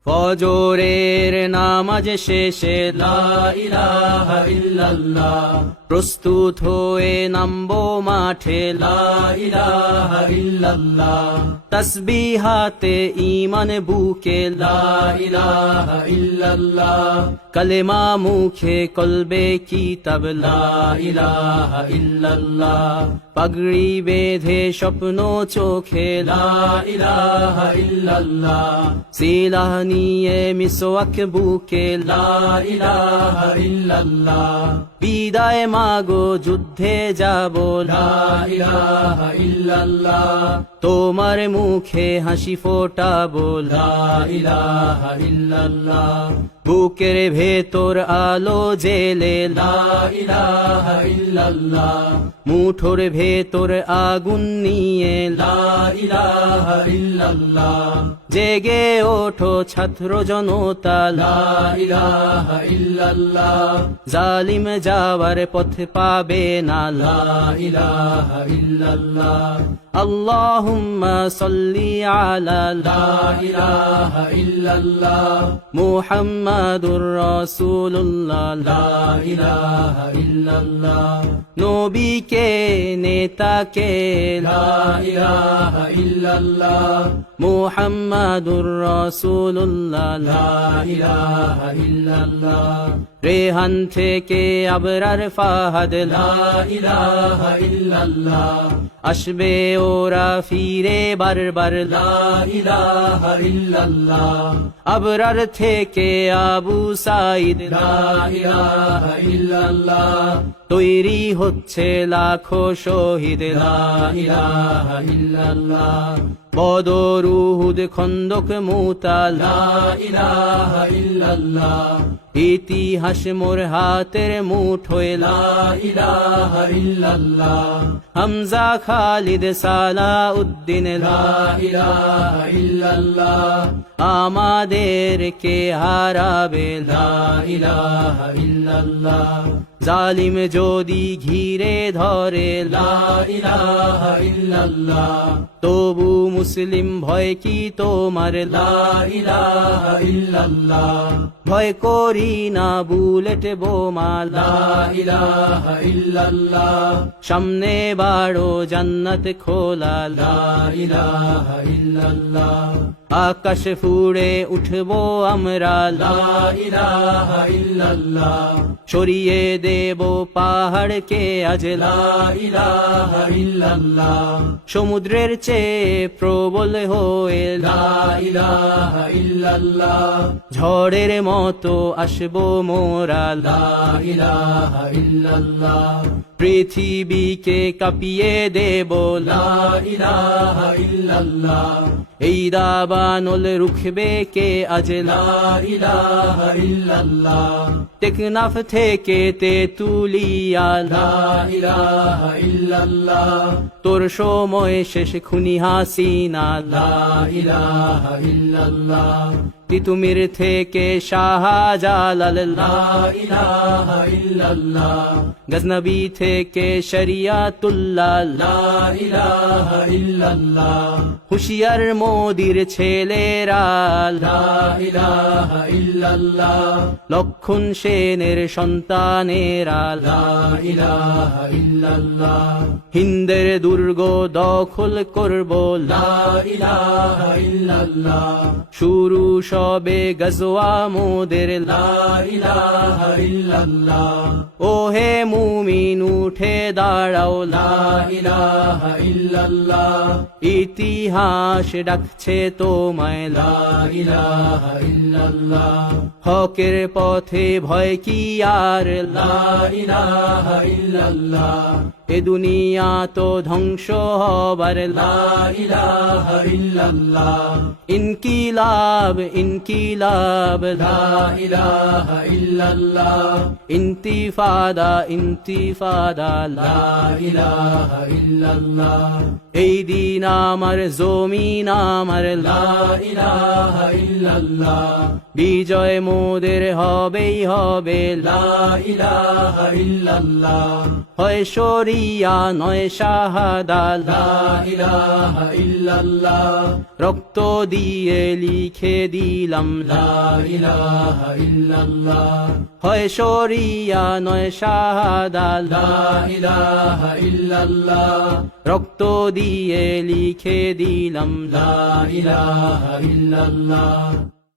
ফজরের নামাজ শেষে লা ইলাহা ইল্লাল্লাহ, প্রস্তুত হয়ে নামবো মাঠে লা ইলাহা ইল্লাল্লাহ, তাসবিহাতে ঈমান বুকে লা ইলাহা ইল্লাল্লাহ, কালেমা মুখে কলবে কিতাব লা ইলাহা ইল্লাল্লাহ, পাগড়ি বেঁধে স্বপ্ন চোখে লা ইলাহা ইল্লাল্লাহ, সিলাহ নিয়ে মিসওয়াক বুকে লা ইলাহা ইল্লাল্লাহ, বিদায় মাগো যুদ্ধে যাব লা ইলাহা ইল্লাল্লাহ, তোমার মুখে হাসি ফোটাবো লা ইলাহা ইল্লাল্লাহ, বুকের ভেতর আলো জেলে লা ইলাহা ইল্লাল্লাহ, মুঠোর ভেতর আগুন নিয়ে লা ইলাহা ইল্লাল্লাহ, জেগে ওঠো ছাত্র জনতা লা ইলাহা ইল্লাল্লাহ, জালিম যাওয়ার পথ পাবে না লা ইলাহা ইল্লাল্লাহ, আল্লাহুম্মা সাল্লি আলা লা ইলাহা ইল্লাল্লাহ, মুহাম্মাদুর রাসূলুল্লাহ লা ইলাহা ইল্লাল্লাহ, নবীকে নেতাকে লা ইলাহা ইল্লাল্লাহ, মুহাম্মাদুর রাসূলুল্লাহ লা ইলাহা ইল্লাল্লাহ, রেহান থেকে আবরার ফাহাদ লা ইলাহা ইল্লাল্লাহ, আসবে ওরা ফিরে বারবার লা ইলাহা ইল্লাল্লাহ, আবরার থেকে আবু সাইদ লা ইলাহা ইল্লাল্লাহ, তৈরি হচ্ছে লাখো শহীদ লা ইলাহা ইল্লাল্লাহ, বদর উহুদ খন্দক মুতা লা ইলাহা ইল্লাল্লাহ, ইতিহাস মোর হাতের মুঠোয় লা ইলাহা ইল্লাল্লাহ, হামজা খালিদ সালাউদ্দিন লা ইলাহা ইল্লাল্লাহ, আমাদেরকে হারাবে লা ইলাহা ইল্লাল্লাহ, জালিম যদি ঘিরে ধরে লা ইলাহা ইল্লাল্লাহ, তবু মুসলিম ভয় কি তোমার লা ইলাহা ইল্লাল্লাহ, ভয় করি না বুলেট বোমা লা ইলাহা ইল্লাল্লাহ, সামনে বাড়ো জান্নাত খোলা লা ইলাহা ইল্লাল্লাহ, আকাশ ফুড়ে উঠবো আমরা লা ইলাহা ইল্লাল্লাহ, সরিয়ে দেব পাহাড়কে আজ লা ইলাহা ইল্লাল্লাহ, সমুদ্রের চেয়ে প্রবল হয়ে লা ইলাহা ইল্লাল্লাহ, ঝড়ের মতো আসবো মোরা লা ইলাহা ইল্লাল্লাহ, পৃথিবীকে কাঁপিয়ে দেব লা ইলাহা ইল্লাল্লাহ, এই দাবানল রুখবে কে আজ লা ইলাহা ইল্লাল্লাহ, টেকনাফ থেকে তেতুলিয়া লা ইলাহা ইল্লাল্লাহ, তোর সময় শেষ খুনি হাসিনা লা ইলাহা ইল্লাল্লাহ, তিতুমির থেকে শাহজালাল লা ইলাহা ইল্লাল্লাহ, গজনবী থেকে শরিয়াতুল্লাহ লা ইলাহা ইল্লাল্লাহ, হুশিয়ার মোদির ছেলেরা লা ইলাহা ইল্লাল্লাহ, লক্ষণ সেনের সন্তানেরা লা ইলাহা ইল্লাল্লাহ, হিন্দের দুর্গ দখল করব লা ইলাহা ইল্লাল্লাহ, শুরু সবে গজওয়া মোদের লা ইলাহা ইল্লাল্লাহ, ওহে মুমিন উঠে দাঁড়াও লা ইলাহা ইল্লাল্লাহ, ইতিহাস ডাকছে তোমায় লা ইলাহা ইল্লাল্লাহ, হকের পথে ভয় কি আর লা ইলাহা ইল্লাল্লাহ, এ দুনিয়া তো ধ্বংস হবার লা ইলাহা ইল্লাল্লাহ, ইনকিলাব ইনকিলাব লা ইলাহা ইল্লাল্লাহ, ইন্তিফাদা ইন্তিফাদা লা ইলাহা ইল্লাল্লাহ, এই দিন আমার জমিন আমার লা ইলাহা ইল্লাল্লাহ, বিজয় মোদের হবেই হবে লা ইলাহা ইল্লাল্লাহ, হয় শরী শরিয়া নয় শাহাদা লা ইলাহা ইল্লাল্লাহ রক্ত দিয়ে লিখে দিলাম লা ইলাহা ইল্লাল্লাহ হয় শরিয়া নয় শাহাদা লা ইলাহা ইল্লাল্লাহ রক্ত দিয়ে লিখে দিলাম লা ইলাহা ইল্লাল্লাহ